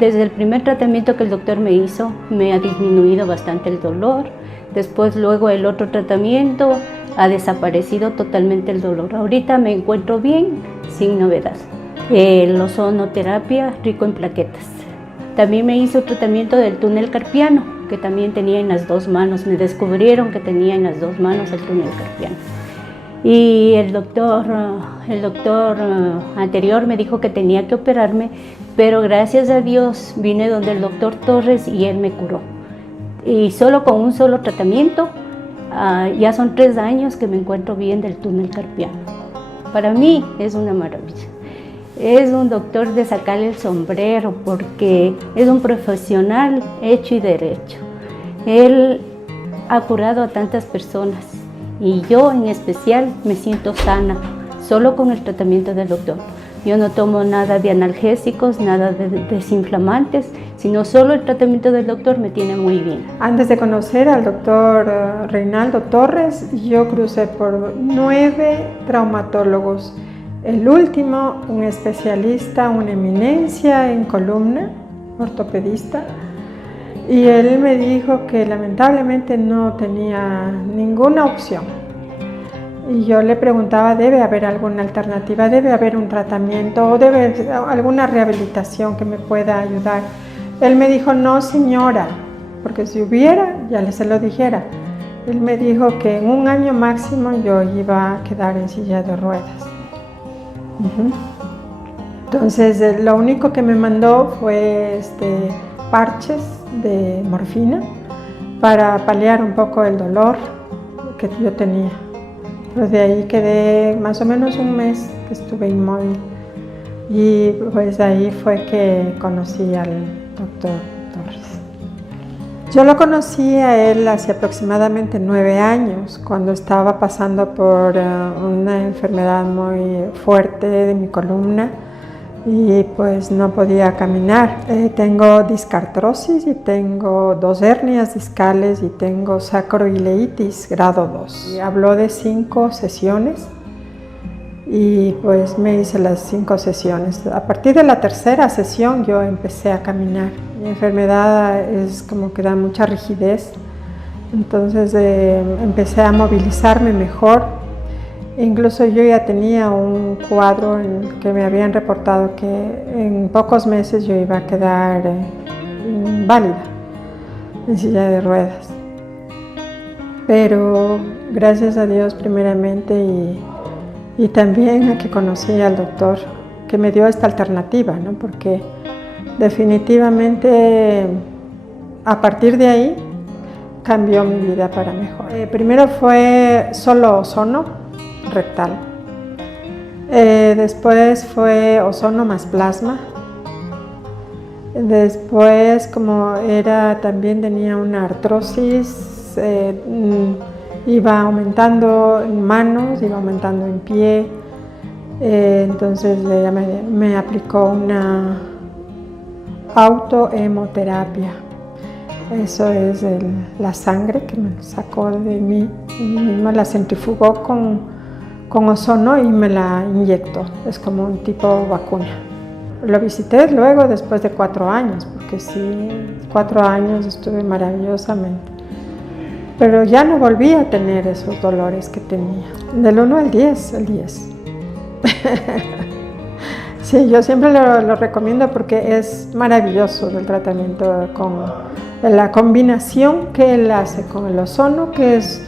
Desde el primer tratamiento que el doctor me hizo, me ha disminuido bastante el dolor. Después, luego el otro tratamiento, ha desaparecido totalmente el dolor. Ahorita me encuentro bien, sin novedad. El ozonoterapia rico en plaquetas. También me hizo tratamiento del túnel carpiano, que también tenía en las dos manos. Me descubrieron que tenía en las dos manos el túnel carpiano. Y el doctor anterior me dijo que tenía que operarme, pero gracias a Dios vine donde el doctor Torres y él me curó. Y solo con un solo tratamiento, ya son 3 años que me encuentro bien del túnel carpiano. Para mí es una maravilla. Es un doctor de sacarle el sombrero porque es un profesional hecho y derecho. Él ha curado a tantas personas y yo en especial me siento sana solo con el tratamiento del doctor. Yo no tomo nada de analgésicos, nada de desinflamantes, sino solo el tratamiento del doctor me tiene muy bien. Antes de conocer al doctor Reinaldo Torres, yo crucé por 9 traumatólogos. El último, un especialista, una eminencia en columna, ortopedista, y él me dijo que lamentablemente no tenía ninguna opción. Y yo le preguntaba, ¿debe haber alguna alternativa? ¿Debe haber un tratamiento? ¿O debe haber alguna rehabilitación que me pueda ayudar? Él me dijo, no señora, porque si hubiera, ya se lo dijera. Él me dijo que en 1 año máximo yo iba a quedar en silla de ruedas. Entonces, lo único que me mandó fue parches de morfina para paliar un poco el dolor que yo tenía. Pero de ahí quedé más o menos 1 mes que estuve inmóvil. Y pues ahí fue que conocí al doctor Torres. Yo lo conocí a él hace aproximadamente 9 años, cuando estaba pasando por una enfermedad muy fuerte de mi columna y pues no podía caminar. Tengo discartrosis y tengo 2 hernias discales y tengo sacroileitis grado 2. Y habló de 5 sesiones y pues me hice las 5 sesiones. A partir de la 3ª sesión yo empecé a caminar. Mi enfermedad es como que da mucha rigidez, entonces empecé a movilizarme mejor. Incluso yo ya tenía un cuadro en el que me habían reportado que en pocos meses yo iba a quedar inválida, en silla de ruedas. Pero gracias a Dios primeramente y también a que conocí al doctor que me dio esta alternativa, ¿no? Porque definitivamente a partir de ahí cambió mi vida para mejor. Primero fue solo ozono rectal, después fue ozono más plasma, después como también tenía una artrosis, iba aumentando en manos, iba aumentando en pie, entonces ella me aplicó una autohemoterapia. Eso es la sangre que me sacó de mí misma, la centrifugó con ozono y me la inyectó. Es como un tipo vacuna. Lo visité luego después de 4 años, porque sí, 4 años estuve maravillosamente. Pero ya no volví a tener esos dolores que tenía. Del 1 al 10, el 10. Sí, yo siempre lo recomiendo porque es maravilloso el tratamiento con la combinación que él hace con el ozono, que es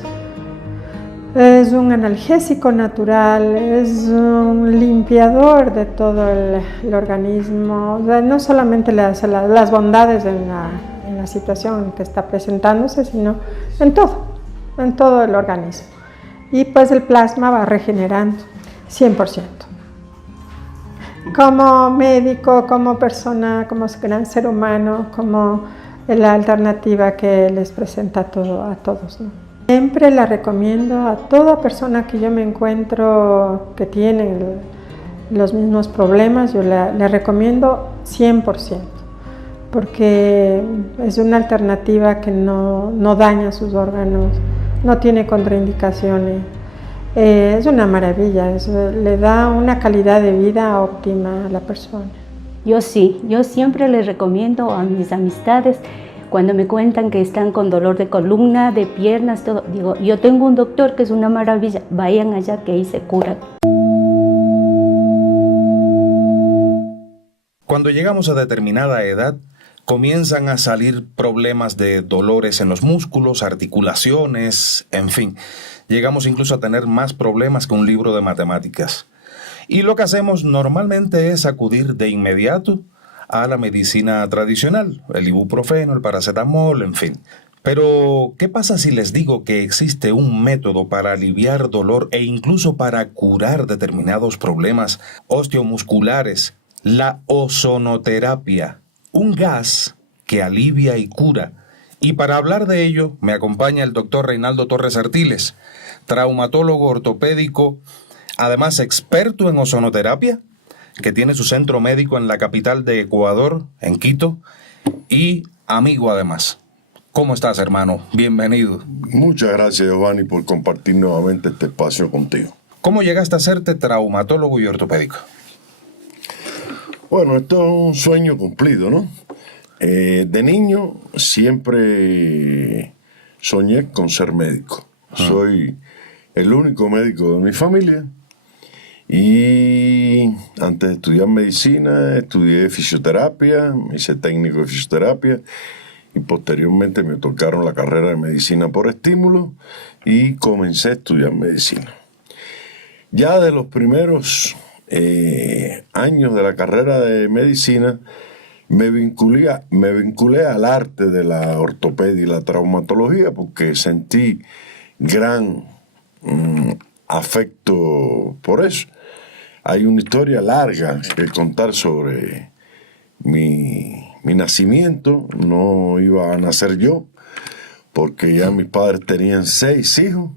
un analgésico natural, es un limpiador de todo el organismo. O sea, no solamente le hace las bondades en la situación que está presentándose, sino en todo el organismo. Y pues el plasma va regenerando 100%. Como médico, como persona, como gran ser humano, como la alternativa que les presenta a todos, ¿no? Siempre la recomiendo a toda persona que yo me encuentro que tiene los mismos problemas, yo le recomiendo 100%, porque es una alternativa que no daña sus órganos, no tiene contraindicaciones. Es una maravilla, le da una calidad de vida óptima a la persona. Yo sí, yo siempre les recomiendo a mis amistades, cuando me cuentan que están con dolor de columna, de piernas, todo, digo, yo tengo un doctor que es una maravilla, vayan allá que ahí se curan. Cuando llegamos a determinada edad, comienzan a salir problemas de dolores en los músculos, articulaciones, en fin. Llegamos incluso a tener más problemas que un libro de matemáticas. Y lo que hacemos normalmente es acudir de inmediato a la medicina tradicional, el ibuprofeno, el paracetamol, en fin. Pero, ¿qué pasa si les digo que existe un método para aliviar dolor e incluso para curar determinados problemas osteomusculares? La ozonoterapia, un gas que alivia y cura. Y para hablar de ello, me acompaña el doctor Reinaldo Torres Artiles, traumatólogo ortopédico, además experto en ozonoterapia, que tiene su centro médico en la capital de Ecuador, en Quito, y amigo además. ¿Cómo estás, hermano? Bienvenido. Muchas gracias, Giovanni, por compartir nuevamente este espacio contigo. ¿Cómo llegaste a serte traumatólogo y ortopédico? Bueno, esto es un sueño cumplido, ¿no? De niño siempre soñé con ser médico. Soy el único médico de mi familia. Y antes de estudiar medicina, estudié fisioterapia, me hice técnico de fisioterapia y posteriormente me tocaron la carrera de medicina por estímulo y comencé a estudiar medicina. Ya de los primeros años de la carrera de medicina me vinculé al arte de la ortopedia y la traumatología porque sentí gran afecto por eso. Hay una historia larga que contar sobre mi nacimiento. No iba a nacer yo, porque ya mis padres tenían 6 hijos.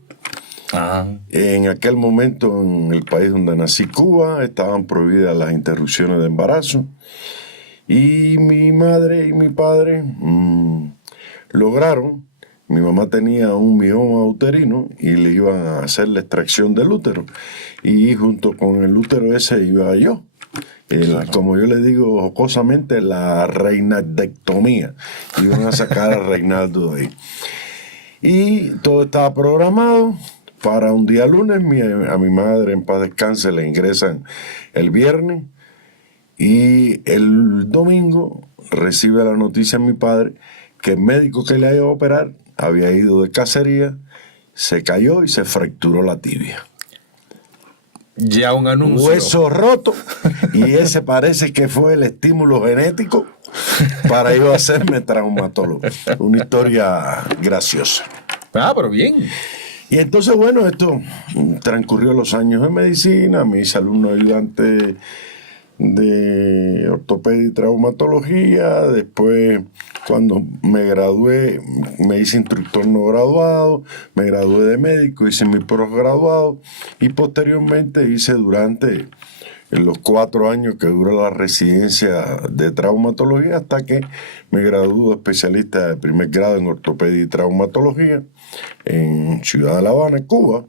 Ajá. En aquel momento, en el país donde nací, Cuba, estaban prohibidas las interrupciones de embarazo. Y mi madre y mi padre lograron. Mi mamá tenía un mioma uterino y le iban a hacer la extracción del útero. Y junto con el útero ese iba yo. Como yo le digo jocosamente, la reinaldectomía. Iban a sacar a Reinaldo de ahí. Y todo estaba programado para un día lunes. A mi madre, en paz descanse, le ingresan el viernes. Y el domingo recibe la noticia mi padre que el médico que le iba a operar había ido de cacería, se cayó y se fracturó la tibia. Ya un anuncio. Hueso roto. Y ese parece que fue el estímulo genético para yo hacerme traumatólogo. Una historia graciosa. Ah, pero bien. Y entonces, bueno, esto transcurrió los años de medicina, me hice alumno ayudante de ortopedia y traumatología. Después, cuando me gradué, me hice instructor no graduado, me gradué de médico, hice mi posgraduado y posteriormente hice durante los 4 años que dura la residencia de traumatología hasta que me gradué especialista de primer grado en ortopedia y traumatología en Ciudad de La Habana, Cuba.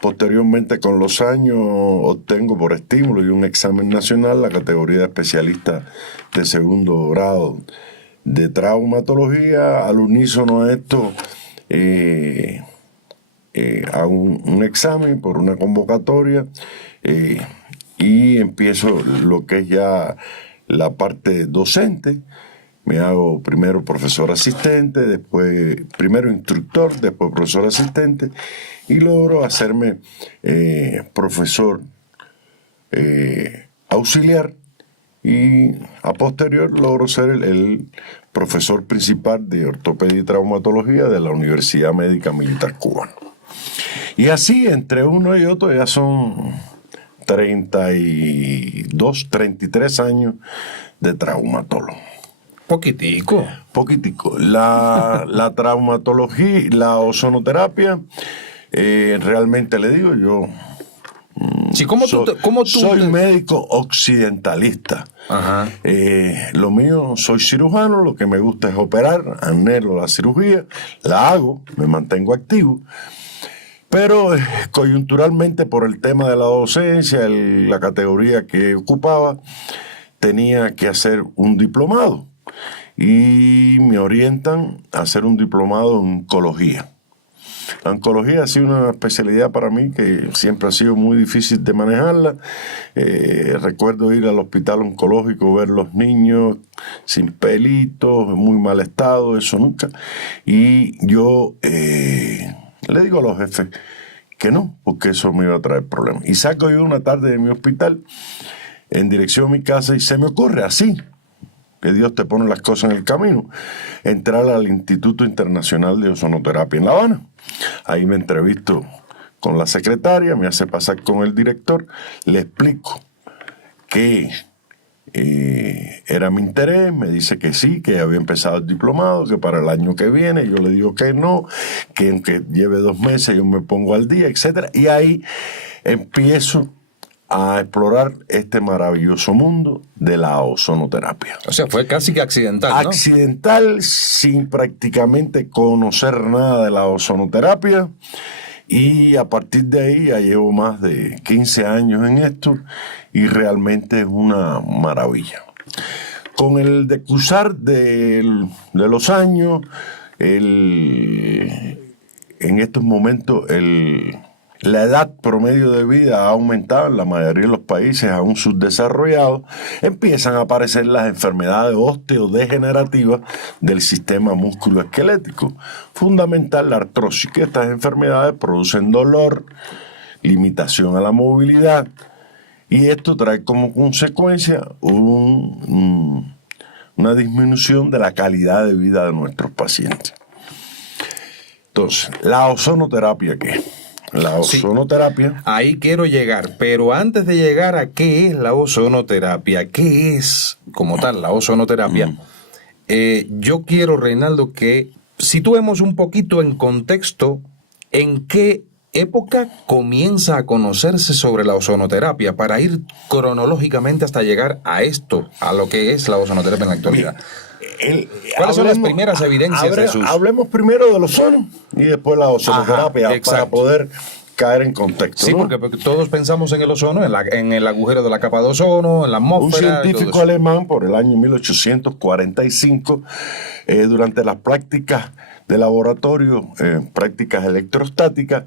Posteriormente, con los años, obtengo por estímulo y un examen nacional la categoría de especialista de segundo grado de traumatología. Al unísono a esto, hago un examen por una convocatoria y empiezo lo que es ya la parte docente. Me hago primero profesor asistente, después primero instructor, después profesor asistente y logro hacerme profesor auxiliar y a posterior logro ser el profesor principal de ortopedia y traumatología de la Universidad Médica Militar Cubana. Y así entre uno y otro ya son 32, 33 años de traumatólogo. Poquitico. La traumatología, la ozonoterapia, realmente le digo yo, sí, ¿cómo tú soy médico occidentalista. Ajá. Lo mío, soy cirujano, lo que me gusta es operar, anhelo la cirugía, la hago, me mantengo activo. Pero coyunturalmente por el tema de la docencia, la categoría que ocupaba, tenía que hacer un diplomado y me orientan a hacer un diplomado en oncología. La oncología ha sido una especialidad para mí que siempre ha sido muy difícil de manejarla. Recuerdo ir al hospital oncológico, ver los niños sin pelitos, en muy mal estado, eso nunca. Y yo le digo a los jefes que no, porque eso me iba a traer problemas. Y saco yo una tarde de mi hospital en dirección a mi casa y se me ocurre así, que Dios te pone las cosas en el camino, entrar al Instituto Internacional de Ozonoterapia en La Habana. Ahí me entrevisto con la secretaria, me hace pasar con el director, le explico que era mi interés, me dice que sí, que había empezado el diplomado, que para el año que viene, yo le digo que no, que aunque lleve 2 meses yo me pongo al día, etc. Y ahí empiezo a explorar este maravilloso mundo de la ozonoterapia. O sea, fue casi que accidental, ¿no? Accidental, sin prácticamente conocer nada de la ozonoterapia. Y a partir de ahí ya llevo más de 15 años en esto y realmente es una maravilla. Con el decursar de los años, en estos momentos la edad promedio de vida ha aumentado en la mayoría de los países aún subdesarrollados. Empiezan a aparecer las enfermedades osteodegenerativas del sistema musculoesquelético. Fundamental la artrosis, que estas enfermedades producen dolor, limitación a la movilidad, y esto trae como consecuencia una disminución de la calidad de vida de nuestros pacientes. Entonces, ¿la ozonoterapia qué? La ozonoterapia. Sí, ahí quiero llegar, pero antes de llegar a qué es la ozonoterapia, qué es como tal la ozonoterapia, yo quiero, Reinaldo, que situemos un poquito en contexto en qué época comienza a conocerse sobre la ozonoterapia para ir cronológicamente hasta llegar a esto, a lo que es la ozonoterapia en la actualidad. ¿Cuáles son las primeras evidencias de sus...? Hablemos primero del ozono y después la ozonoterapia. Ajá, para poder caer en contexto. Sí, ¿no? porque todos pensamos en el ozono, en el agujero de la capa de ozono, en la atmósfera. Un científico alemán por el año 1845, durante las prácticas de laboratorio, prácticas electrostáticas,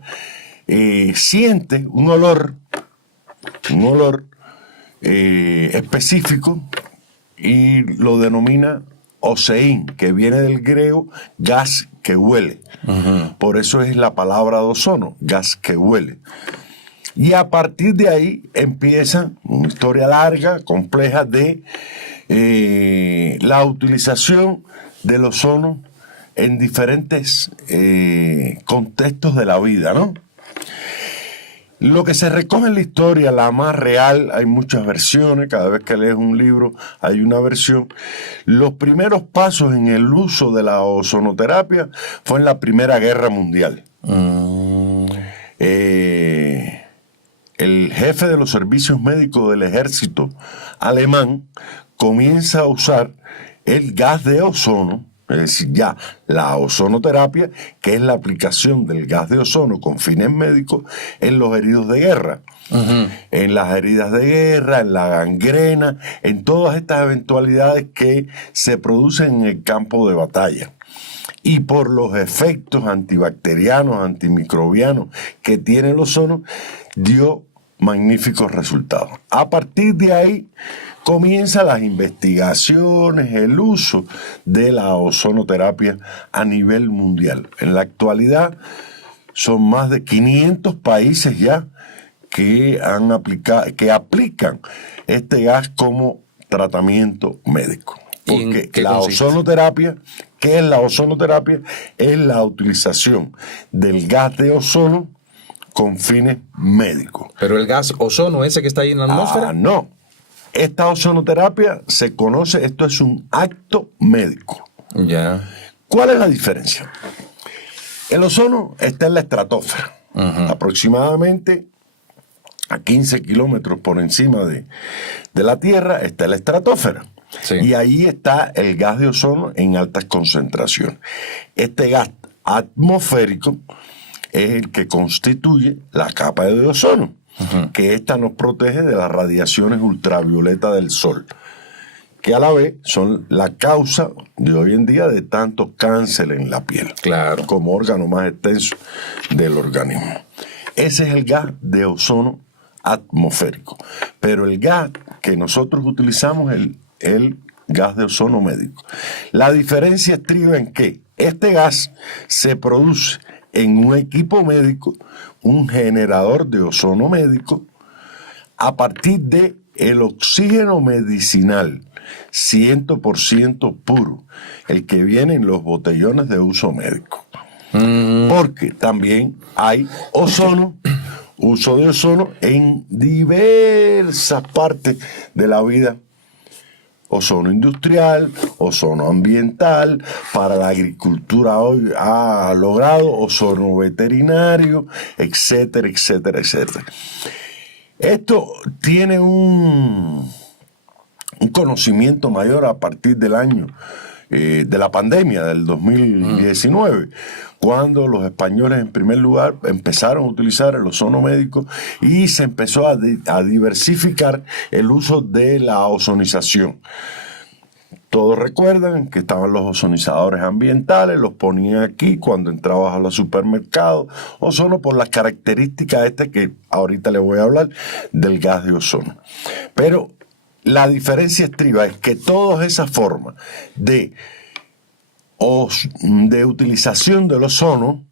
siente un olor específico y lo denomina oceín, que viene del griego gas que huele. Uh-huh. Por eso es la palabra de ozono, gas que huele. Y a partir de ahí empieza una historia larga, compleja, de la utilización del ozono en diferentes contextos de la vida, ¿no? Lo que se recoge en la historia, la más real, hay muchas versiones, cada vez que lees un libro hay una versión. Los primeros pasos en el uso de la ozonoterapia fue en la Primera Guerra Mundial. El jefe de los servicios médicos del ejército alemán comienza a usar el gas de ozono, es decir, ya la ozonoterapia, que es la aplicación del gas de ozono con fines médicos en los heridos de guerra. Uh-huh. En las heridas de guerra, en la gangrena, en todas estas eventualidades que se producen en el campo de batalla. Y por los efectos antibacterianos, antimicrobianos que tiene el ozono, dio magníficos resultados. A partir de ahí comienzan las investigaciones, el uso de la ozonoterapia a nivel mundial. En la actualidad son más de 500 países ya que aplican este gas como tratamiento médico. Porque la ozonoterapia, ¿qué es la ozonoterapia? Es la utilización del gas de ozono con fines médicos. ¿Pero el gas ozono, ese que está ahí en la atmósfera? No. Esta ozonoterapia se conoce, esto es un acto médico. Ya. ¿Cuál es la diferencia? El ozono está en la estratosfera, uh-huh, aproximadamente a 15 kilómetros por encima de la Tierra está la estratosfera. Sí. Y ahí está el gas de ozono en altas concentraciones. Este gas atmosférico es el que constituye la capa de ozono, uh-huh, que esta nos protege de las radiaciones ultravioletas del sol. que a la vez son la causa de hoy en día de tanto cáncer en la piel, Claro. como órgano más extenso del organismo. Ese es el gas de ozono atmosférico. Pero el gas que nosotros utilizamos es el gas de ozono médico. La diferencia estriba en que este gas se produce en un equipo médico, un generador de ozono médico, a partir de el oxígeno medicinal 100% puro, el que viene en los botellones de uso médico. Porque también hay ozono, uso de ozono en diversas partes de la vida. Ozono industrial, ozono ambiental, para la agricultura hoy ha logrado ozono veterinario, etcétera, etcétera, etcétera. Esto tiene un conocimiento mayor a partir del año de la pandemia del 2019, cuando los españoles en primer lugar empezaron a utilizar el ozono médico y se empezó a diversificar el uso de la ozonización. Todos recuerdan que estaban los ozonizadores ambientales, los ponían aquí cuando entrabas a los supermercados, ozono por las características que ahorita les voy a hablar del gas de ozono. Pero la diferencia estriba es que todas esas formas de utilización del ozono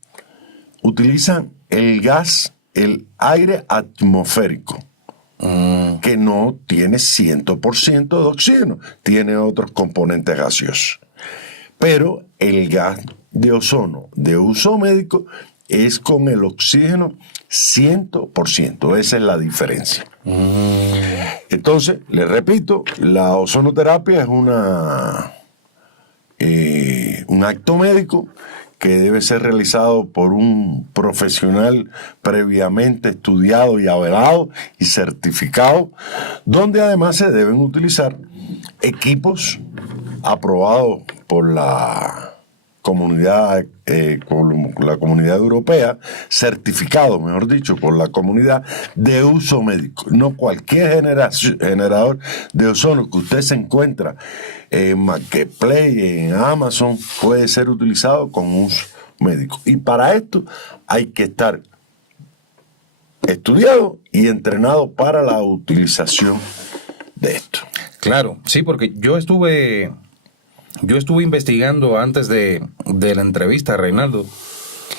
utilizan el gas, el aire atmosférico, que no tiene 100% de oxígeno, tiene otros componentes gaseosos. Pero el gas de ozono de uso médico es con el oxígeno 100%, esa es la diferencia. Entonces, les repito, la ozonoterapia es un acto médico que debe ser realizado por un profesional previamente estudiado y avalado y certificado, donde además se deben utilizar equipos aprobados por la comunidad europea, certificado, mejor dicho, por la comunidad de uso médico. No cualquier generador de ozono que usted se encuentra en Marketplace, en Amazon, puede ser utilizado con uso médico. Y para esto hay que estar estudiado y entrenado para la utilización de esto. Claro, sí, porque yo estuve investigando antes de la entrevista, Reinaldo,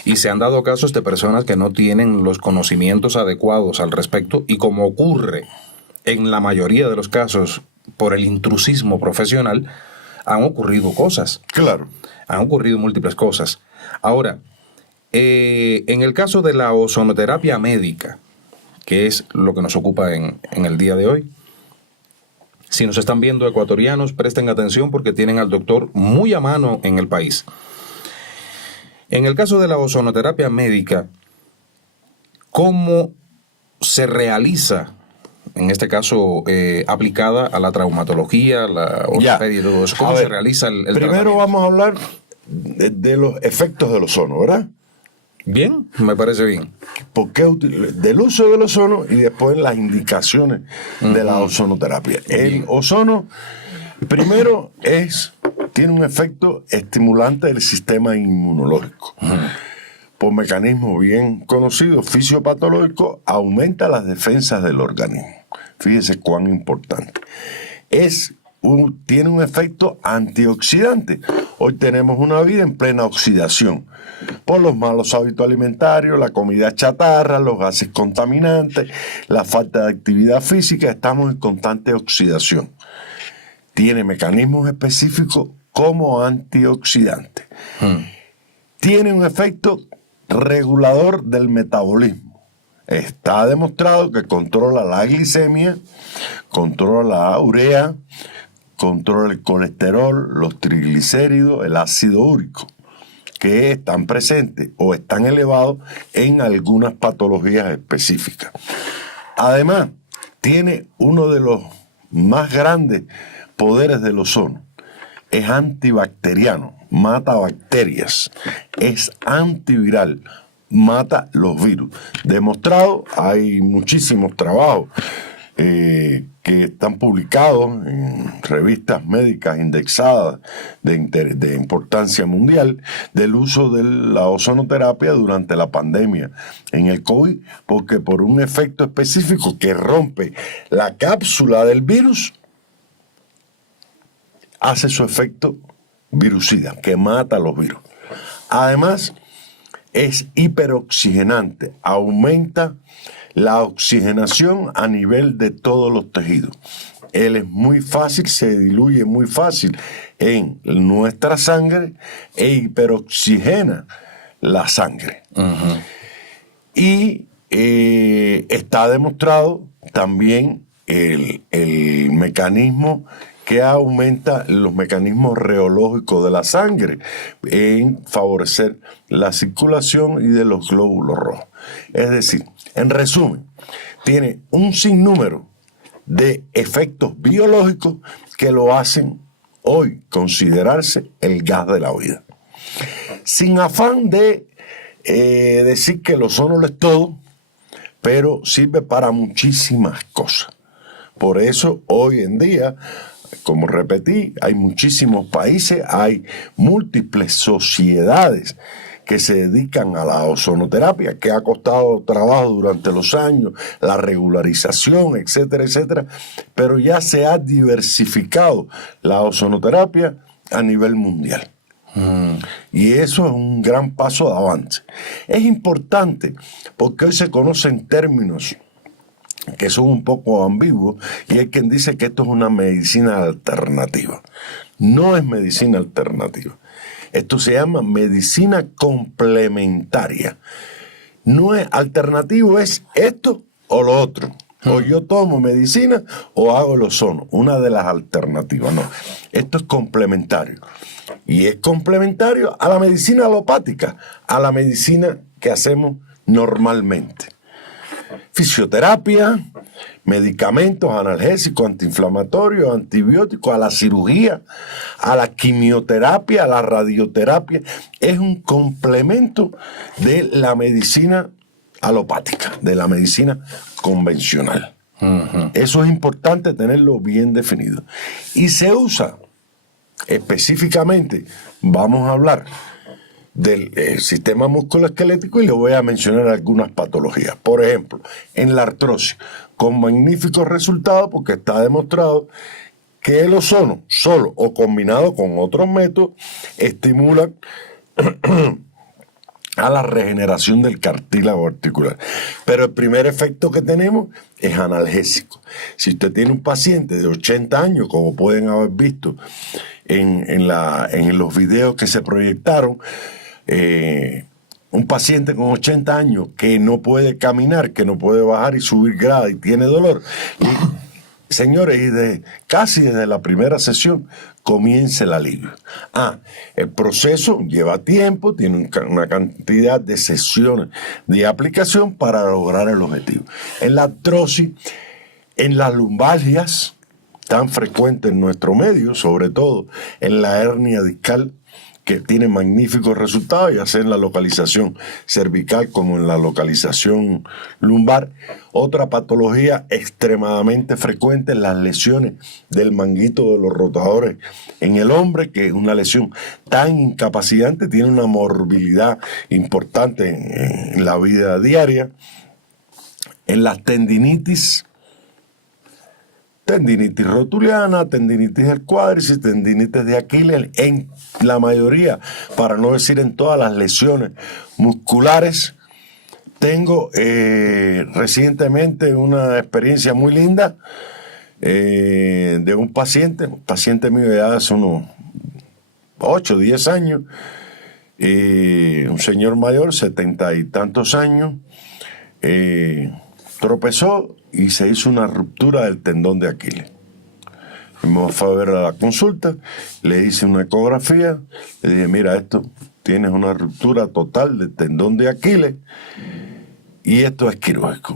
y se han dado casos de personas que no tienen los conocimientos adecuados al respecto, y como ocurre en la mayoría de los casos por el intrusismo profesional, han ocurrido cosas. Claro. Han ocurrido múltiples cosas. Ahora, en el caso de la ozonoterapia médica, que es lo que nos ocupa en el día de hoy, si nos están viendo ecuatorianos, presten atención porque tienen al doctor muy a mano en el país. En el caso de la ozonoterapia médica, ¿cómo se realiza, en este caso aplicada a la traumatología, la ortopedia y todo eso? ¿Cómo se realiza el primero tratamiento? vamos a hablar de los efectos del ozono, ¿verdad? Bien, me parece bien. ¿Por qué del uso del ozono y después las indicaciones de la ozonoterapia? El ozono, primero, tiene un efecto estimulante del sistema inmunológico. Por mecanismo bien conocido, fisiopatológico, aumenta las defensas del organismo. Fíjese cuán importante. Tiene un efecto antioxidante. Hoy tenemos una vida en plena oxidación por los malos hábitos alimentarios, la comida chatarra, los gases contaminantes, la falta de actividad física. Estamos en constante oxidación. Tiene mecanismos específicos como antioxidante. Tiene un efecto regulador del metabolismo. Está demostrado que controla la glicemia, controla la urea, controla el colesterol, los triglicéridos, el ácido úrico, que están presentes o están elevados en algunas patologías específicas. Además, tiene uno de los más grandes poderes del ozono. Es antibacteriano, mata bacterias, es antiviral, mata los virus. Demostrado, hay muchísimos trabajos que están publicados en revistas médicas indexadas de importancia mundial del uso de la ozonoterapia durante la pandemia en el COVID, porque por un efecto específico que rompe la cápsula del virus, hace su efecto virucida, que mata a los virus. Además, es hiperoxigenante, aumenta la oxigenación a nivel de todos los tejidos. Él es muy fácil, se diluye muy fácil en nuestra sangre e hiperoxigena la sangre. Uh-huh. Y está demostrado también el mecanismo que aumenta los mecanismos reológicos de la sangre en favorecer la circulación y de los glóbulos rojos. Es decir, en resumen, tiene un sinnúmero de efectos biológicos que lo hacen hoy considerarse el gas de la vida. Sin afán de decir que el ozono lo es todo, pero sirve para muchísimas cosas. Por eso hoy en día, como repetí, hay muchísimos países, hay múltiples sociedades que se dedican a la ozonoterapia, que ha costado trabajo durante los años, la regularización, etcétera, etcétera, pero ya se ha diversificado la ozonoterapia a nivel mundial. Y eso es un gran paso de avance. Es importante porque hoy se conocen términos que son un poco ambiguos, y hay quien dice que esto es una medicina alternativa. No es medicina alternativa. Esto se llama medicina complementaria. No es alternativo, es esto o lo otro. O yo tomo medicina o hago el ozono. Una de las alternativas, no. Esto es complementario. Y es complementario a la medicina alopática, a la medicina que hacemos normalmente. Fisioterapia, medicamentos analgésicos, antiinflamatorios, antibióticos, a la cirugía, a la quimioterapia, a la radioterapia. Es un complemento de la medicina alopática, de la medicina convencional. Uh-huh. Eso es importante tenerlo bien definido. Y se usa específicamente, vamos a hablar del sistema musculoesquelético y le voy a mencionar algunas patologías. Por ejemplo, en la artrosis, con magníficos resultados porque está demostrado que el ozono, solo o combinado con otros métodos, estimula a la regeneración del cartílago articular. Pero el primer efecto que tenemos es analgésico. Si usted tiene un paciente de 80 años, como pueden haber visto en los videos que se proyectaron, un paciente con 80 años que no puede caminar, que no puede bajar y subir gradas y tiene dolor. Y, señores, casi desde la primera sesión comienza el alivio. El proceso lleva tiempo, tiene una cantidad de sesiones de aplicación para lograr el objetivo. En la artrosis, en las lumbalgias, tan frecuentes en nuestro medio, sobre todo en la hernia discal, que tiene magníficos resultados, ya sea en la localización cervical como en la localización lumbar. Otra patología extremadamente frecuente es las lesiones del manguito de los rotadores en el hombre, que es una lesión tan incapacitante, tiene una morbilidad importante en la vida diaria. En las tendinitis rotuliana, tendinitis del cuádriceps, tendinitis de Aquiles, en la mayoría, para no decir en todas las lesiones musculares. Tengo recientemente una experiencia muy linda de un paciente mío de hace unos 8 o 10 años, un señor mayor, 70 y tantos años, tropezó y se hizo una ruptura del tendón de Aquiles. Me fue a ver a la consulta, le hice una ecografía, le dije, mira, tienes una ruptura total del tendón de Aquiles y esto es quirúrgico.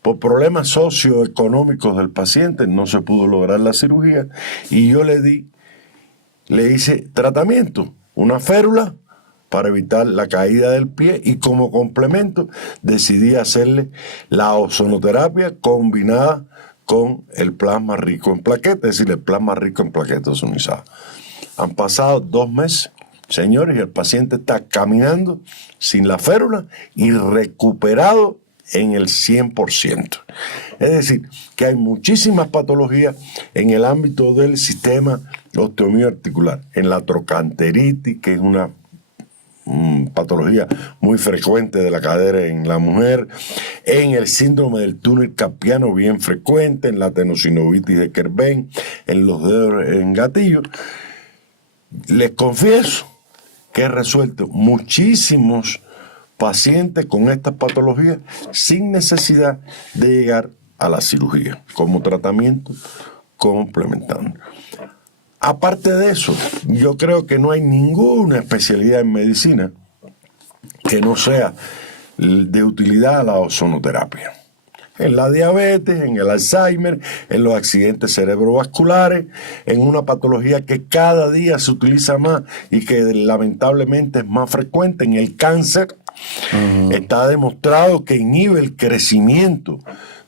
Por problemas socioeconómicos del paciente no se pudo lograr la cirugía y yo le hice tratamiento, una férula para evitar la caída del pie, y como complemento decidí hacerle la ozonoterapia combinada con el plasma rico en plaquetas, es decir, el plasma rico en plaquetas ozonizadas. Han pasado 2 meses, señores, y el paciente está caminando sin la férula y recuperado en el 100%. Es decir, que hay muchísimas patologías en el ámbito del sistema osteomioarticular, en la trocanteritis, que es una patología muy frecuente de la cadera en la mujer, en el síndrome del túnel carpiano bien frecuente, en la tenosinovitis de Kerben, en los dedos en gatillo. Les confieso que he resuelto muchísimos pacientes con estas patologías sin necesidad de llegar a la cirugía, como tratamiento complementando. Aparte de eso, yo creo que no hay ninguna especialidad en medicina que no sea de utilidad a la ozonoterapia. En la diabetes, en el Alzheimer, en los accidentes cerebrovasculares, en una patología que cada día se utiliza más y que lamentablemente es más frecuente, en el cáncer. Está demostrado que inhibe el crecimiento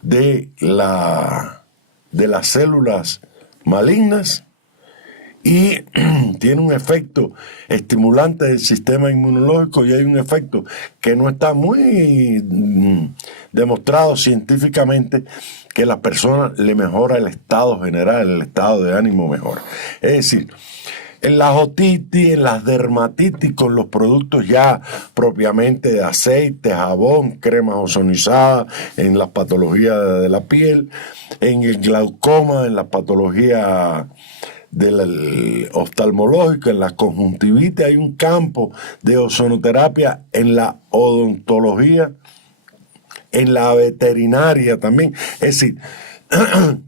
de las células malignas y tiene un efecto estimulante del sistema inmunológico, y hay un efecto que no está muy demostrado científicamente, que a la persona le mejora el estado general, el estado de ánimo mejora. Es decir, en las otitis, en las dermatitis, con los productos ya propiamente de aceite, jabón, cremas ozonizadas, en las patologías de la piel, en el glaucoma, en las patologías del oftalmológico, en la conjuntivitis, hay un campo de ozonoterapia, en la odontología, en la veterinaria también. Es decir,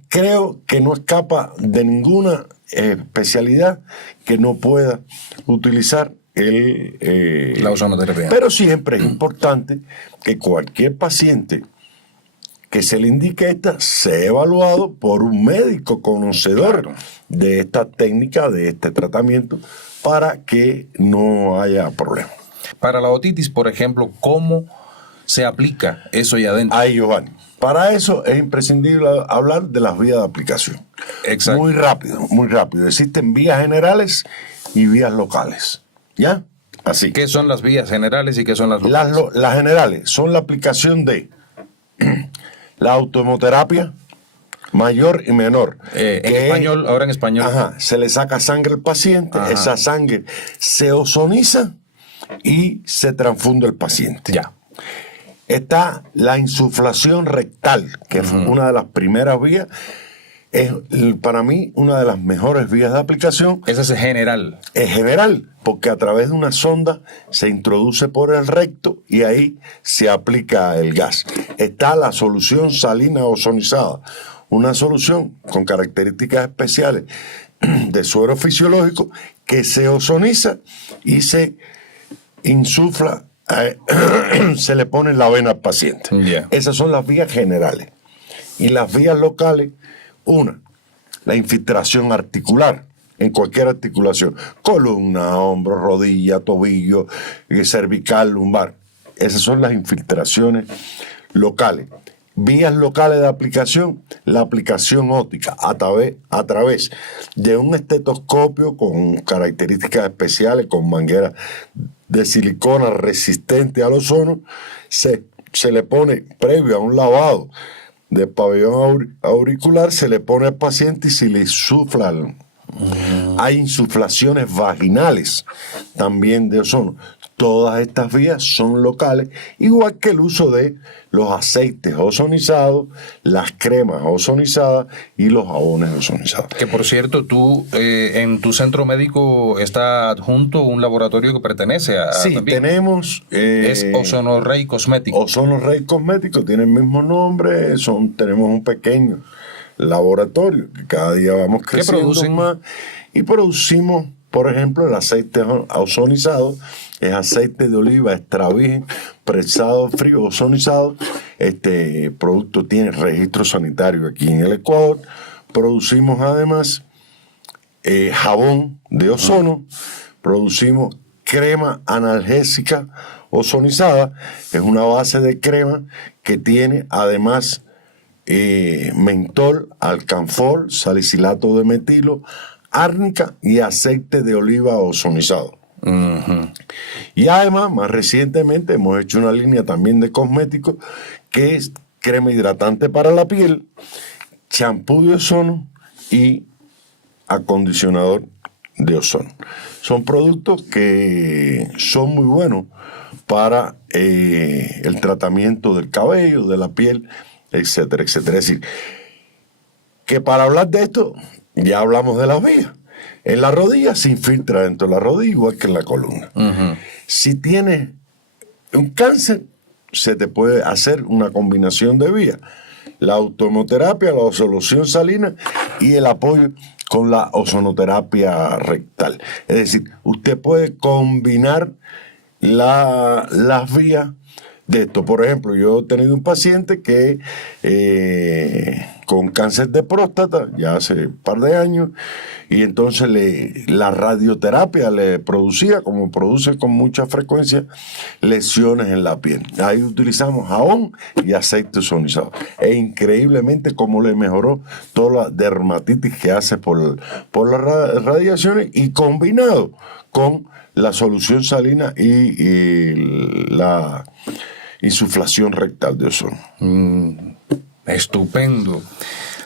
creo que no escapa de ninguna especialidad que no pueda utilizar la ozonoterapia. Pero siempre es importante que cualquier paciente que se le indique esta sea evaluado por un médico conocedor de esta técnica, de este tratamiento, para que no haya problema. Para la otitis, por ejemplo, ¿cómo se aplica eso ya adentro? Ahí, Giovanni. Para eso es imprescindible hablar de las vías de aplicación. Exacto. Muy rápido, muy rápido. Existen vías generales y vías locales. ¿Ya? Así. ¿Qué son las vías generales y qué son las locales? Las generales son la aplicación de la autohemoterapia mayor y menor. En español, ahora en español. Se le saca sangre al paciente, esa sangre se ozoniza y se transfunde el paciente. Ya. Está la insuflación rectal, que es una de las primeras vías. Es para mí una de las mejores vías de aplicación. Esa es general. Es general, porque a través de una sonda se introduce por el recto y ahí se aplica el gas. Está la solución salina ozonizada, una solución con características especiales de suero fisiológico que se ozoniza y se insufla, se le pone en la vena al paciente. Yeah. Esas son las vías generales. Y las vías locales, una, la infiltración articular, en cualquier articulación, columna, hombro, rodilla, tobillo, cervical, lumbar. Esas son las infiltraciones locales. Vías locales de aplicación, la aplicación óptica a través de un estetoscopio con características especiales, con manguera de silicona resistente al ozono, se le pone, previo a un lavado de pabellón auricular, se le pone al paciente y se le insufla. Hay insuflaciones vaginales también de ozono. Todas estas vías son locales, igual que el uso de los aceites ozonizados, las cremas ozonizadas y los jabones ozonizados. Que por cierto, tú en tu centro médico está adjunto un laboratorio que pertenece a... Sí, también. tenemos... es Ozonorey Cosmético. Ozonorey Cosmético tiene el mismo nombre, tenemos un pequeño laboratorio que cada día vamos creciendo más y producimos, por ejemplo, el aceite ozonizado. Es aceite de oliva extra virgen, prensado frío, ozonizado. Este producto tiene registro sanitario aquí en el Ecuador. Producimos además jabón de ozono. Producimos crema analgésica ozonizada. Es una base de crema que tiene además mentol, alcanfor, salicilato de metilo, árnica y aceite de oliva ozonizado. Ujú. Y además, más recientemente, hemos hecho una línea también de cosméticos que es crema hidratante para la piel, champú de ozono y acondicionador de ozono. Son productos que son muy buenos para el tratamiento del cabello, de la piel, etcétera, etcétera. Es decir, que para hablar de esto, ya hablamos de las vías. En la rodilla se infiltra dentro de la rodilla, igual que en la columna. Ujú. Si tienes un cáncer, se te puede hacer una combinación de vías. La autohemoterapia, la solución salina y el apoyo con la ozonoterapia rectal. Es decir, usted puede combinar las vías de esto. Por ejemplo, yo he tenido un paciente que con cáncer de próstata, ya hace un par de años, y entonces la radioterapia le producía, como produce con mucha frecuencia, lesiones en la piel. Ahí utilizamos jabón y aceite ozonizado. E increíblemente cómo le mejoró toda la dermatitis que hace por las radiaciones, y combinado con la solución salina y la insuflación rectal de ozono. Estupendo.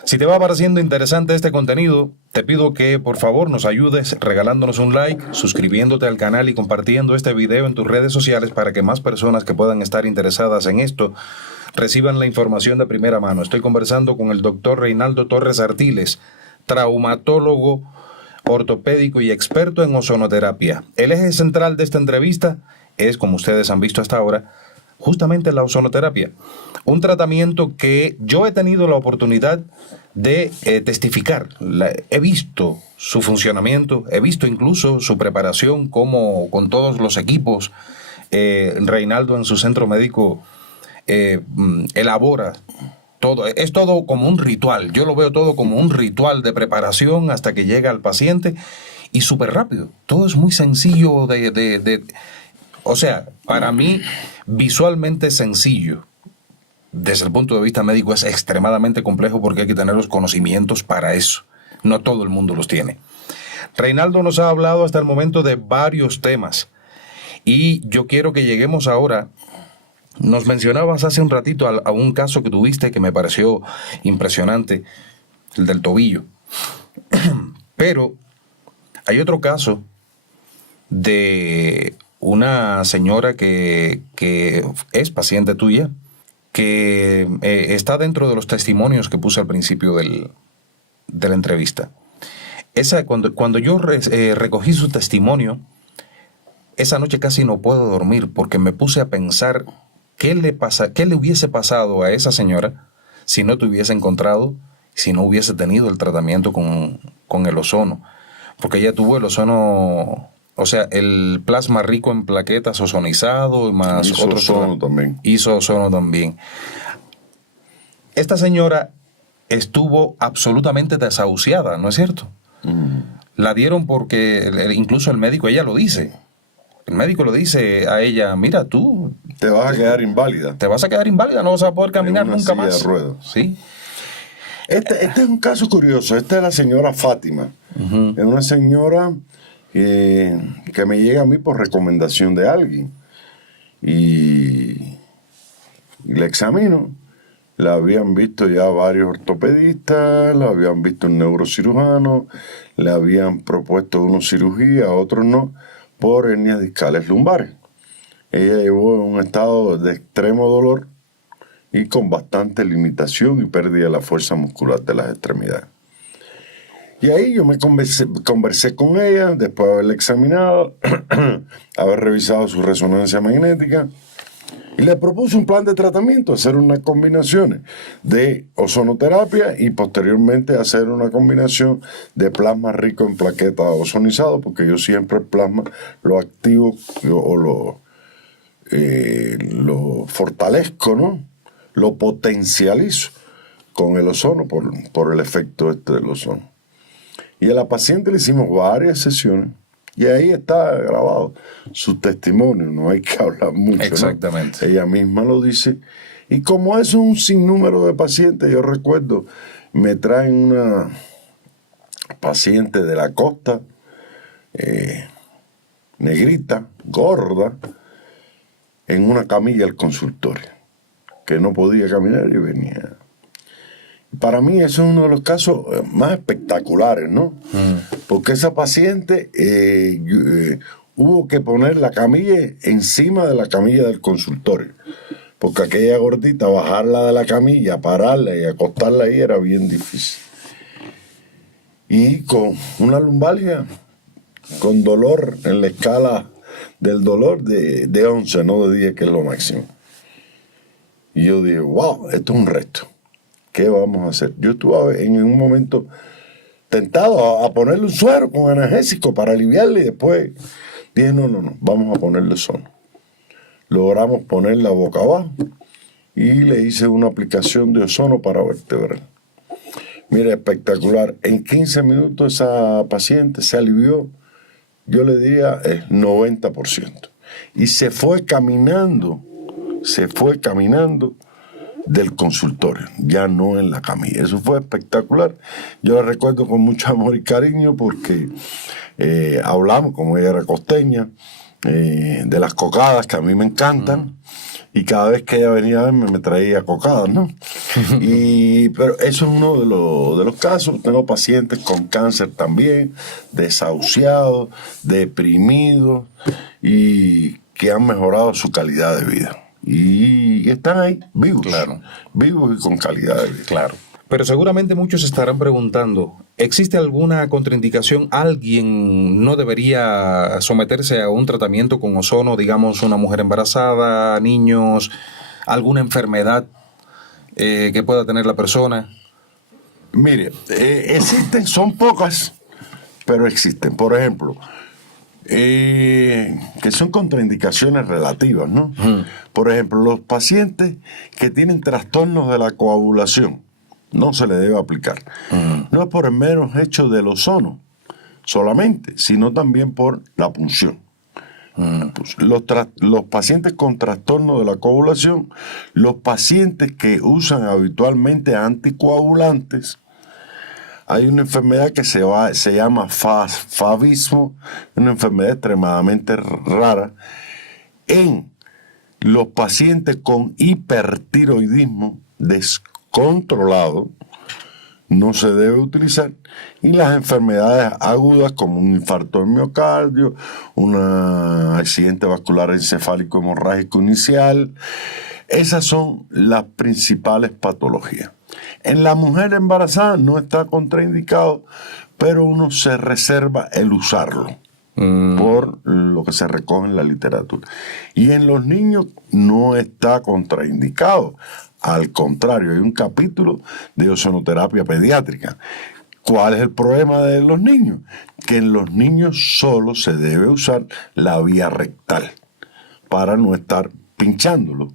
Si te va pareciendo interesante este contenido, te pido que por favor nos ayudes regalándonos un like, suscribiéndote al canal y compartiendo este video en tus redes sociales para que más personas que puedan estar interesadas en esto reciban la información de primera mano. Estoy conversando con el doctor Reinaldo Torres Artiles, traumatólogo, ortopédico y experto en ozonoterapia. El eje central de esta entrevista es, como ustedes han visto hasta ahora, justamente la ozonoterapia, un tratamiento que yo he tenido la oportunidad de testificar. He visto su funcionamiento, he visto incluso su preparación como con todos los equipos. Reinaldo en su centro médico elabora todo, es todo como un ritual. Yo lo veo todo como un ritual de preparación hasta que llega al paciente, y súper rápido. Todo es muy sencillo o sea, para mí, visualmente sencillo. Desde el punto de vista médico es extremadamente complejo porque hay que tener los conocimientos para eso. No todo el mundo los tiene. Reinaldo nos ha hablado hasta el momento de varios temas y yo quiero que lleguemos ahora. Nos mencionabas hace un ratito a un caso que tuviste que me pareció impresionante, el del tobillo. Pero hay otro caso de una señora que es paciente tuya, que está dentro de los testimonios que puse al principio de la entrevista. Cuando yo recogí su testimonio, esa noche casi no puedo dormir porque me puse a pensar qué le hubiese pasado a esa señora si no te hubiese encontrado, si no hubiese tenido el tratamiento con el ozono. Porque ella tuvo el ozono, o sea, el plasma rico en plaquetas ozonizado, más hizo otros ozono también. Hizo ozono también. Esta señora estuvo absolutamente desahuciada, ¿no es cierto? La dieron porque incluso el médico, ella lo dice. El médico le dice a ella, mira, tú Te vas a quedar inválida. te vas a quedar inválida, no vas a poder caminar En una nunca silla más. de ruedas. Sí. Este es un caso curioso. Esta es la señora Fátima. Es una señora que me llega a mí por recomendación de alguien. Y la examino. La habían visto ya varios ortopedistas, la habían visto un neurocirujano, le habían propuesto unos cirugías, otros no, por hernias discales lumbares. Ella llegó en un estado de extremo dolor y con bastante limitación y pérdida de la fuerza muscular de las extremidades. Y ahí yo me conversé con ella, después de haberla examinado, haber revisado su resonancia magnética, y le propuse un plan de tratamiento, hacer unas combinaciones de ozonoterapia y posteriormente hacer una combinación de plasma rico en plaquetas ozonizado, porque yo siempre el plasma lo activo o lo fortalezco, ¿no? Lo potencializo con el ozono por el efecto del ozono. Y a la paciente le hicimos varias sesiones Y ahí está grabado su testimonio, no hay que hablar mucho. Exactamente. ¿No? Ella misma lo dice. Y como es un sinnúmero de pacientes, yo recuerdo, me traen una paciente de la costa, negrita, gorda, en una camilla al consultorio, que no podía caminar y venía. Para mí eso es uno de los casos más espectaculares, ¿no? Porque esa paciente hubo que poner la camilla encima de la camilla del consultorio, porque aquella gordita, bajarla de la camilla, pararla y acostarla ahí era bien difícil. Y con una lumbalgia, con dolor en la escala del dolor de 11, no de 10, que es lo máximo. Y yo dije, wow, esto es un reto. ¿Qué vamos a hacer? Yo estuve en un momento tentado a ponerle un suero con analgésico para aliviarle y después dije, no, vamos a ponerle ozono. Logramos ponerla boca abajo y le hice una aplicación de ozono para vertebral. Mira, espectacular. En 15 minutos esa paciente se alivió, yo le diría el 90%. Y se fue caminando del consultorio, ya no en la camilla. Eso fue espectacular. Yo la recuerdo con mucho amor y cariño porque hablamos, como ella era costeña, de las cocadas que a mí me encantan. Y cada vez que ella venía a verme me traía cocadas, ¿no? Pero eso es uno de los casos. Tengo pacientes con cáncer también, desahuciados, deprimidos y que han mejorado su calidad de vida. Y están ahí, vivos. Claro. Vivos y con calidad de vida. Claro. Pero seguramente muchos estarán preguntando, ¿existe alguna contraindicación? ¿Alguien no debería someterse a un tratamiento con ozono? Digamos, una mujer embarazada, niños, alguna enfermedad que pueda tener la persona. Mire, existen, son pocas, pero existen. Por ejemplo, que son contraindicaciones relativas, ¿no? Por ejemplo, los pacientes que tienen trastornos de la coagulación, no se le debe aplicar. No es por el mero hecho del ozono solamente, sino también por la punción. Los pacientes con trastorno de la coagulación, los pacientes que usan habitualmente anticoagulantes, hay una enfermedad que se llama favismo, una enfermedad extremadamente rara en los pacientes con hipertiroidismo descontrolado, no se debe utilizar, y las enfermedades agudas como un infarto del miocardio, un accidente vascular encefálico hemorrágico inicial, esas son las principales patologías. En la mujer embarazada no está contraindicado, pero uno se reserva el usarlo por lo que se recoge en la literatura. Y en los niños no está contraindicado. Al contrario, hay un capítulo de ozonoterapia pediátrica. ¿Cuál es el problema de los niños? Que en los niños solo se debe usar la vía rectal para no estar pinchándolo.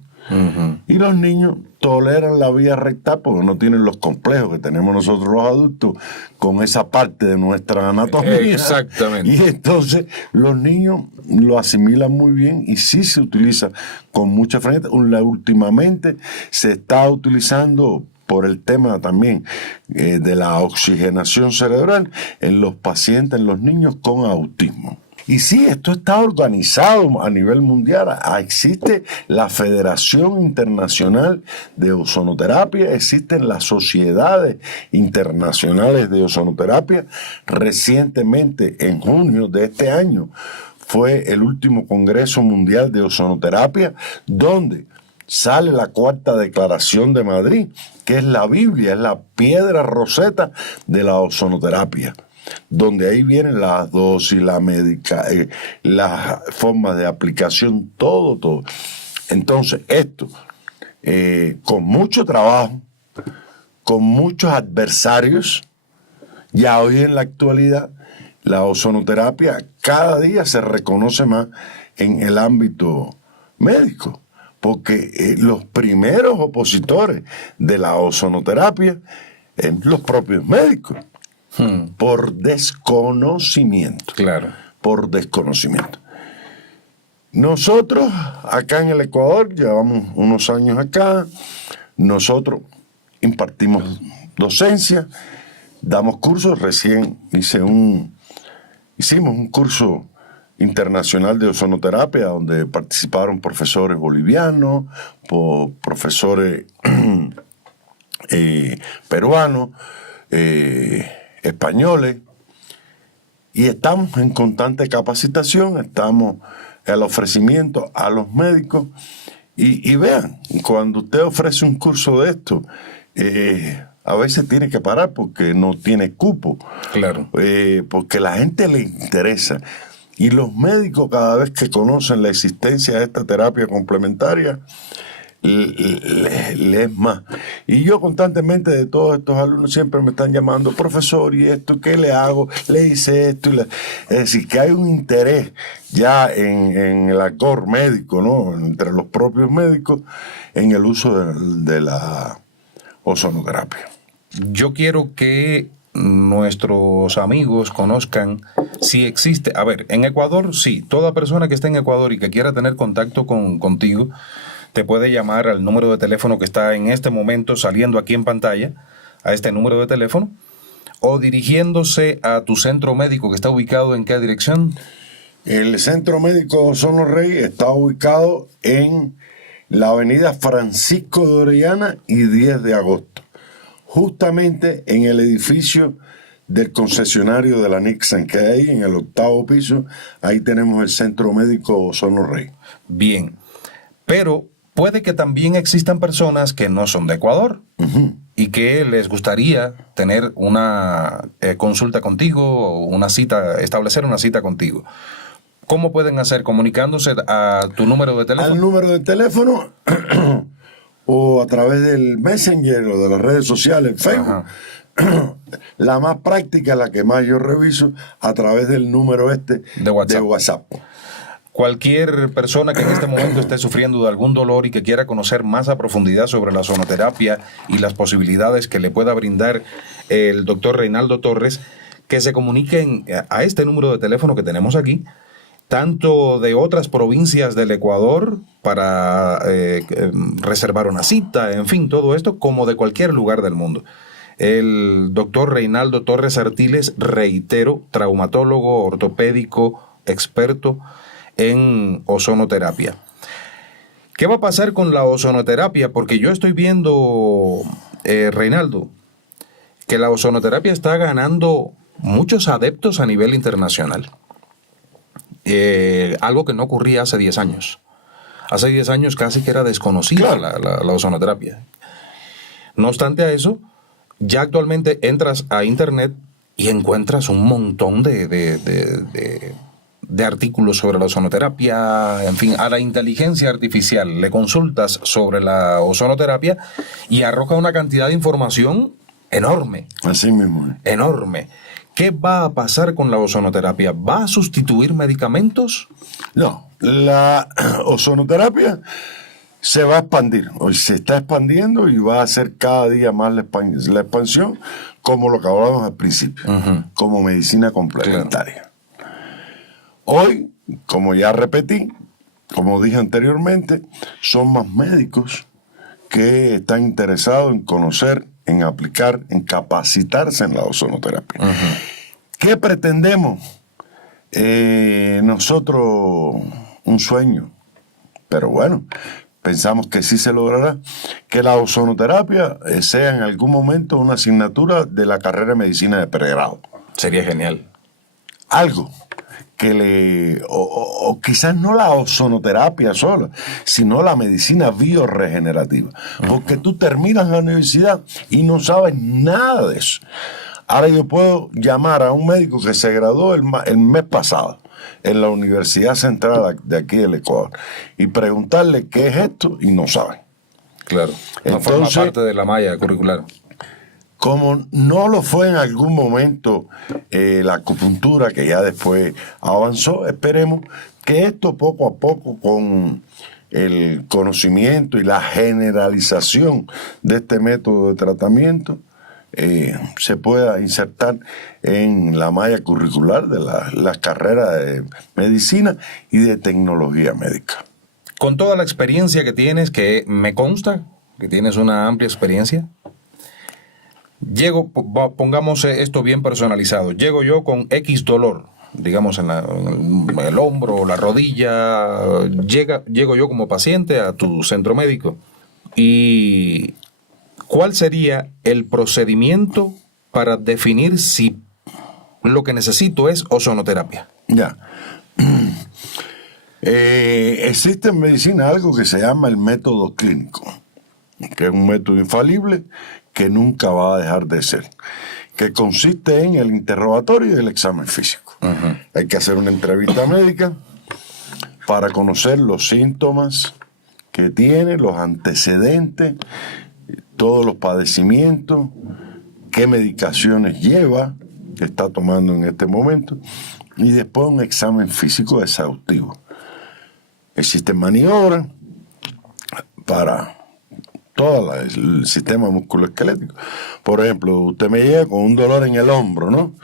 Y los niños toleran la vía rectal porque no tienen los complejos que tenemos nosotros los adultos con esa parte de nuestra anatomía. Exactamente. Y entonces los niños lo asimilan muy bien y sí se utiliza con mucha frecuencia. Últimamente se está utilizando por el tema también de la oxigenación cerebral en los pacientes, en los niños con autismo. Y sí, esto está organizado a nivel mundial. Existe la Federación Internacional de Ozonoterapia, existen las sociedades internacionales de ozonoterapia. Recientemente, en junio de este año, fue el último Congreso Mundial de Ozonoterapia, donde sale la Cuarta Declaración de Madrid, que es la Biblia, es la piedra roseta de la ozonoterapia, donde ahí vienen las dosis, la las formas de aplicación, todo. Entonces, esto, con mucho trabajo, con muchos adversarios, ya hoy en la actualidad, la ozonoterapia cada día se reconoce más en el ámbito médico, porque los primeros opositores de la ozonoterapia son los propios médicos. Por desconocimiento. Claro. por desconocimiento. Nosotros, acá en el Ecuador, llevamos unos años acá, nosotros impartimos docencia, damos cursos, recién hicimos un curso internacional de ozonoterapia donde participaron profesores bolivianos, profesores peruanos, españoles, y estamos en constante capacitación, estamos al ofrecimiento a los médicos, y vean, cuando usted ofrece un curso de esto, a veces tiene que parar porque no tiene cupo, Claro. porque la gente le interesa. Y los médicos, cada vez que conocen la existencia de esta terapia complementaria, le es más. Y yo constantemente de todos estos alumnos siempre me están llamando, profesor, ¿y esto qué le hago? Le hice esto. Es decir, que hay un interés ya en el actor médico, ¿no? Entre los propios médicos, en el uso de la ozonoterapia. Yo quiero que nuestros amigos conozcan si existe. A ver, en Ecuador, sí, toda persona que esté en Ecuador y que quiera tener contacto contigo, te puede llamar al número de teléfono que está en este momento saliendo aquí en pantalla, a este número de teléfono, o dirigiéndose a tu centro médico que está ubicado ¿en qué dirección? El Centro Médico Ozono Rey está ubicado en la avenida Francisco de Orellana y 10 de agosto, justamente en el edificio del concesionario de la Nixon, que hay en el 8º piso. Ahí tenemos el Centro Médico Ozono Rey. Bien, pero puede que también existan personas que no son de Ecuador y que les gustaría tener una consulta contigo, una cita, establecer una cita contigo. ¿Cómo pueden hacer? ¿Comunicándose a tu número de teléfono? Al número de teléfono o a través del Messenger o de las redes sociales, Facebook. La más práctica, la que más yo reviso, a través del número de WhatsApp. Cualquier persona que en este momento esté sufriendo de algún dolor y que quiera conocer más a profundidad sobre la ozonoterapia y las posibilidades que le pueda brindar el doctor Reinaldo Torres, que se comuniquen a este número de teléfono que tenemos aquí, tanto de otras provincias del Ecuador para reservar una cita, en fin, todo esto, como de cualquier lugar del mundo. El doctor Reinaldo Torres Artiles, reitero, traumatólogo, ortopédico, experto en ozonoterapia. ¿Qué va a pasar con la ozonoterapia? Porque yo estoy viendo, Reinaldo, que la ozonoterapia está ganando muchos adeptos a nivel internacional. Algo que no ocurría hace 10 años. Hace 10 años casi que era desconocida la ozonoterapia. No obstante a eso, ya actualmente entras a internet y encuentras un montón de artículos sobre la ozonoterapia, en fin, a la inteligencia artificial le consultas sobre la ozonoterapia y arroja una cantidad de información enorme. Así mismo. Enorme. ¿Qué va a pasar con la ozonoterapia? ¿Va a sustituir medicamentos? No, la ozonoterapia se va a expandir, hoy se está expandiendo y va a hacer cada día más la expansión, como lo que hablábamos al principio, como medicina complementaria. Claro. Hoy, como ya repetí, como dije anteriormente, son más médicos que están interesados en conocer, en aplicar, en capacitarse en la ozonoterapia. ¿Qué pretendemos? Nosotros, un sueño, pero bueno, pensamos que sí se logrará, que la ozonoterapia sea en algún momento una asignatura de la carrera de medicina de pregrado. Sería genial. Algo que o quizás no la ozonoterapia sola, sino la medicina bioregenerativa. Porque tú terminas la universidad y no sabes nada de eso. Ahora yo puedo llamar a un médico que se graduó el mes pasado en la Universidad Central de aquí del Ecuador y preguntarle qué es esto y no saben. Claro, no forma parte de la malla curricular. Como no lo fue en algún momento la acupuntura, que ya después avanzó, esperemos que esto poco a poco, con el conocimiento y la generalización de este método de tratamiento, se pueda insertar en la malla curricular de las carreras de medicina y de tecnología médica. Con toda la experiencia que tienes, que me consta que tienes una amplia experiencia, pongamos esto bien personalizado, llego yo con X dolor, digamos en el hombro, la rodilla, llego yo como paciente a tu centro médico. ¿Y cuál sería el procedimiento para definir si lo que necesito es ozonoterapia? Ya. Existe en medicina algo que se llama el método clínico, que es un método infalible que nunca va a dejar de ser, que consiste en el interrogatorio y el examen físico. Uh-huh. Hay que hacer una entrevista médica para conocer los síntomas que tiene, los antecedentes, todos los padecimientos, qué medicaciones lleva, que está tomando en este momento, y después un examen físico exhaustivo. Existen maniobras para todo el sistema musculoesquelético. Por ejemplo, usted me llega con un dolor en el hombro, ¿no?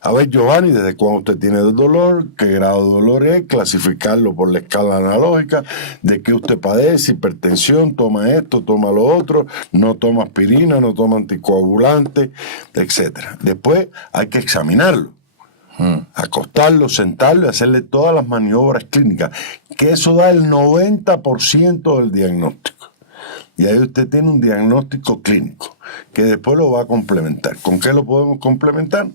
A ver, Giovanni, ¿desde cuándo usted tiene el dolor? ¿Qué grado de dolor es? Clasificarlo por la escala analógica. ¿De qué usted padece? Hipertensión, toma esto, toma lo otro, no toma aspirina, no toma anticoagulante, etc. Después hay que examinarlo. Acostarlo, sentarlo y hacerle todas las maniobras clínicas, que eso da el 90% del diagnóstico. Y ahí usted tiene un diagnóstico clínico, que después lo va a complementar. ¿Con qué lo podemos complementar?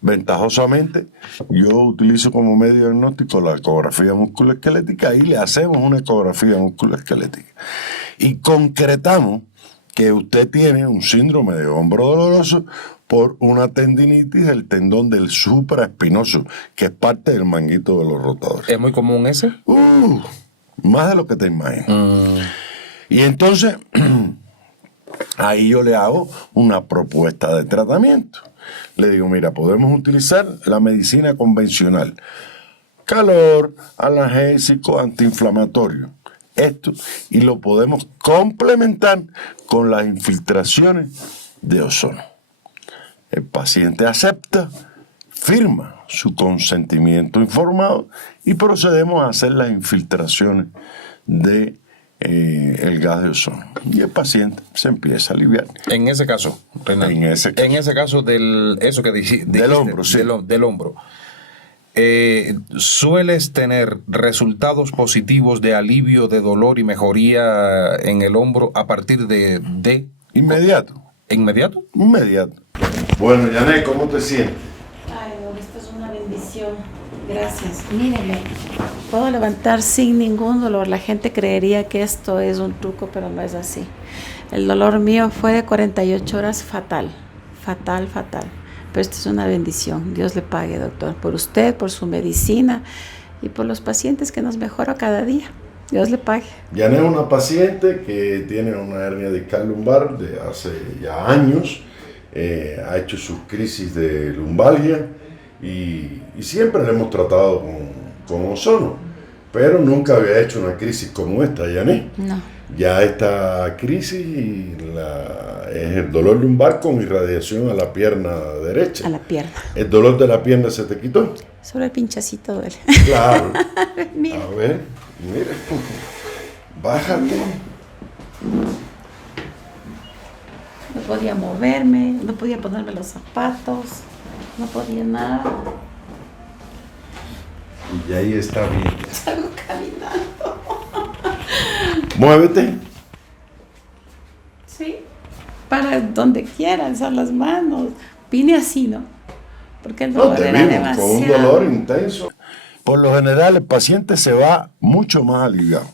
Ventajosamente, yo utilizo como medio diagnóstico la ecografía musculoesquelética y le hacemos una ecografía musculoesquelética. Y concretamos que usted tiene un síndrome de hombro doloroso por una tendinitis del tendón del supraespinoso, que es parte del manguito de los rotadores. ¿Es muy común ese? Más de lo que te imaginas. Y entonces, ahí yo le hago una propuesta de tratamiento. Le digo, mira, podemos utilizar la medicina convencional. Calor, analgésico, antiinflamatorio. Esto, y lo podemos complementar con las infiltraciones de ozono. El paciente acepta, firma su consentimiento informado y procedemos a hacer las infiltraciones de el gas de ozono. Y el paciente se empieza a aliviar. En ese caso, Renan, en ese caso eso que dijiste, del hombro, sí. Del hombro, ¿sueles tener resultados positivos de alivio de dolor y mejoría en el hombro a partir de inmediato? ¿Inmediato? Inmediato. Bueno, Yané, ¿cómo te sientes? Ay, Dios, esto es una bendición. Gracias. Míreme, puedo levantar sin ningún dolor. La gente creería que esto es un truco, pero no es así. El dolor mío fue de 48 horas fatal. Fatal. Pero esto es una bendición. Dios le pague, doctor, por usted, por su medicina y por los pacientes que nos mejora cada día. Dios le pague. Yané es una paciente que tiene una hernia discal lumbar de hace ya años. Ha hecho sus crisis de lumbalgia y siempre la hemos tratado con ozono, pero nunca había hecho una crisis como esta, Yané. No. Ya esta crisis es el dolor lumbar con irradiación a la pierna derecha. A la pierna. ¿El dolor de la pierna se te quitó? Solo el pinchacito duele. Claro. Mira. A ver, mira. Bájate. No podía moverme, no podía ponerme los zapatos, no podía nada. Y ahí está bien. Salgo caminando. Muévete. Sí, para donde quiera, alzar las manos. Vine así, ¿no? Porque el dolor te era vimos demasiado. con un dolor intenso. Por lo general, el paciente se va mucho más aliviado.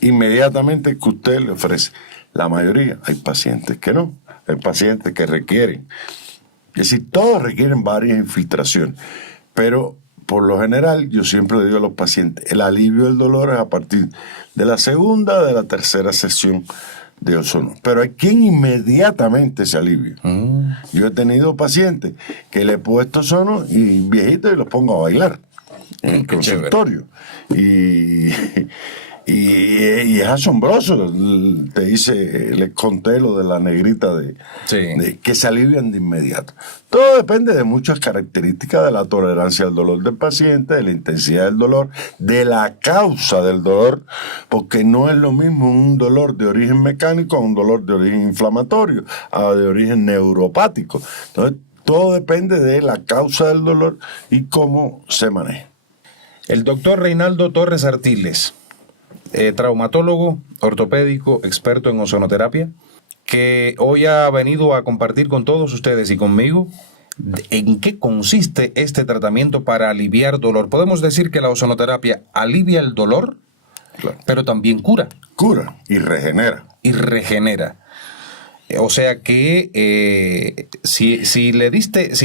Inmediatamente que usted le ofrece. La mayoría, hay pacientes que no. Hay pacientes que requieren. Es decir, todos requieren varias infiltraciones. Pero por lo general, yo siempre le digo a los pacientes, el alivio del dolor es a partir de la segunda, de la tercera sesión de ozono. Pero hay quien inmediatamente se alivia. Yo he tenido pacientes que le he puesto ozono y viejitos y los pongo a bailar en el consultorio. Y es asombroso. Te dice, les conté lo de la negrita de que se alivian de inmediato. Todo depende de muchas características de la tolerancia al dolor del paciente, de la intensidad del dolor, de la causa del dolor, porque no es lo mismo un dolor de origen mecánico a un dolor de origen inflamatorio, a de origen neuropático. Entonces, todo depende de la causa del dolor y cómo se maneja. El doctor Reinaldo Torres Artiles, traumatólogo, ortopédico, experto en ozonoterapia, que hoy ha venido a compartir con todos ustedes y conmigo en qué consiste este tratamiento para aliviar dolor. Podemos decir que la ozonoterapia alivia el dolor, Claro. pero también cura. Cura y regenera. Y regenera. O sea que si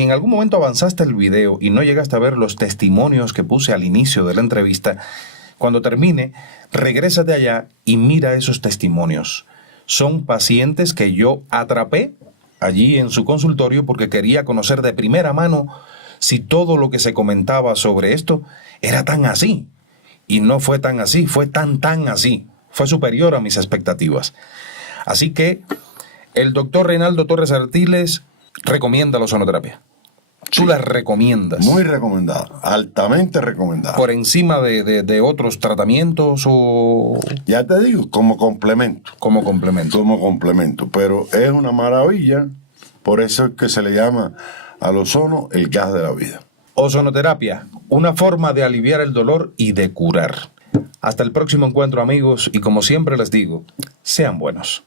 en algún momento avanzaste el video y no llegaste a ver los testimonios que puse al inicio de la entrevista, cuando termine, regrésate allá y mira esos testimonios. Son pacientes que yo atrapé allí en su consultorio porque quería conocer de primera mano si todo lo que se comentaba sobre esto era tan así. Y no fue tan así, fue tan así. Fue superior a mis expectativas. Así que el doctor Reinaldo Torres Artiles recomienda la ozonoterapia. Tú la recomiendas. Muy recomendada, altamente recomendada. Por encima de otros tratamientos o Ya te digo, como complemento. como complemento. Como complemento, pero es una maravilla, por eso es que se le llama al ozono el gas de la vida. Ozonoterapia, una forma de aliviar el dolor y de curar. Hasta el próximo encuentro, amigos, y como siempre les digo, sean buenos.